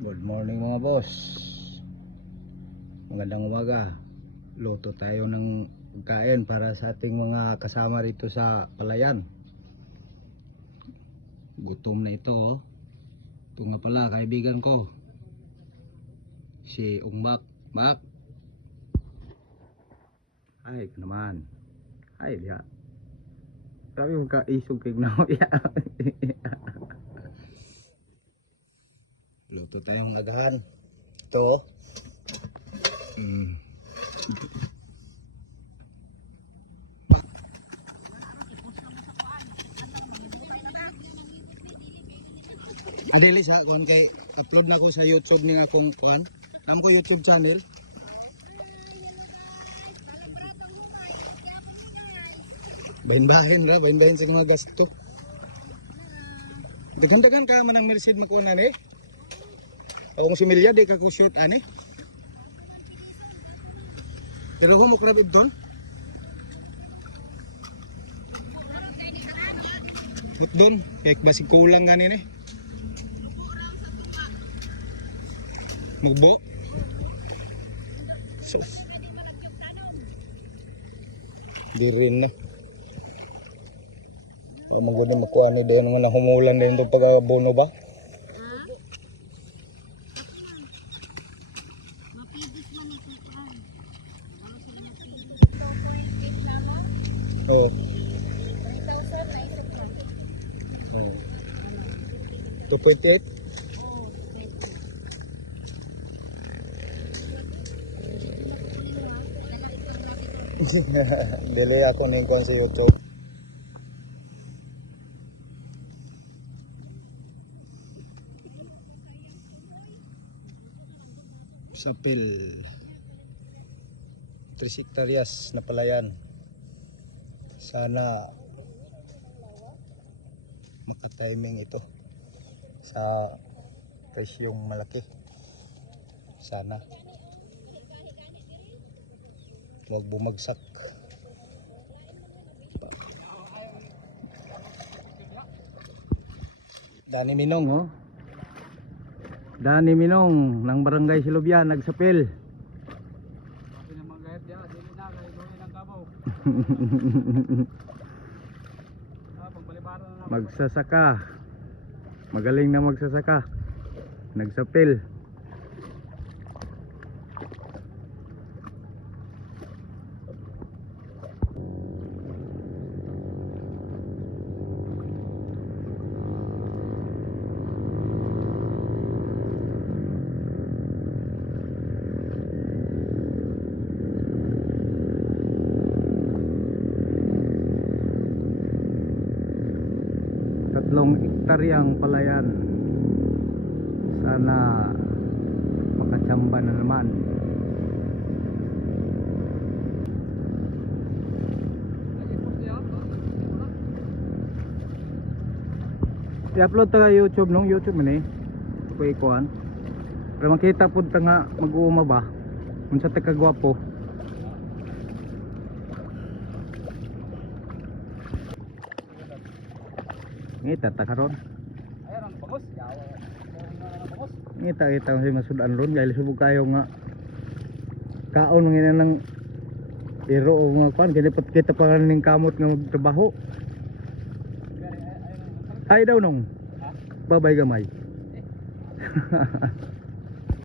Good morning mga boss. Magandang umaga. Luto tayo ng pagkain para sa ating mga kasama rito sa palayan. Gutom na ito oh. Ito nga pala kaibigan ko, si Ungmak. Mak. Ay naman. Ay diha. Sabi mo ka isog kay na ya. Luto tayong agahan. Ito oh. Adeli sa kung kay upload na ko sa YouTube ning akong kuan. Nam ko YouTube channel. Bahin-bahin ra, bahin-bahin sa mga gasto. Dagan-dagan ka man ang Mercedes makuha nga ni. Ako si Milya di ka ko shoot ani. Pero ko mo krabit doon. Hot doon, kaya basig kulang nga ni. Magbo. Sus. Di rin na. Wala mo gano'n makuha ni Dayan nga nahumulan din ito pag-abono ba? Oo. 3,000 na isip na. Oo. 2.8? Dili ako ning kuan sa YouTube. Sapil 3 hektaryas na palayan. Sana makatiming ito sa presyong malaki. Sana huwag bumagsak. Dani Minong oh. Dani Minong ng Barangay Silubyan nagsapil. Magsasaka. Magaling na magsasaka. Nagsapil. Tatlong hektaryang palayan. Sana makatsamba na naman. I-upload ta ka YouTube nung YouTube man eh. Ko ikuan. Pero makita pud ta nga mag-uuma ba. Unsa ta ka gwapo. Ngita ta karon. Ayron bangos yawa. Ngita si masudan ron kay subog kayo nga kaon ngina nang iro o mga kwan kini pat kita pa ning kamot nga magtrabaho. Ay daw nong. Babay gamay.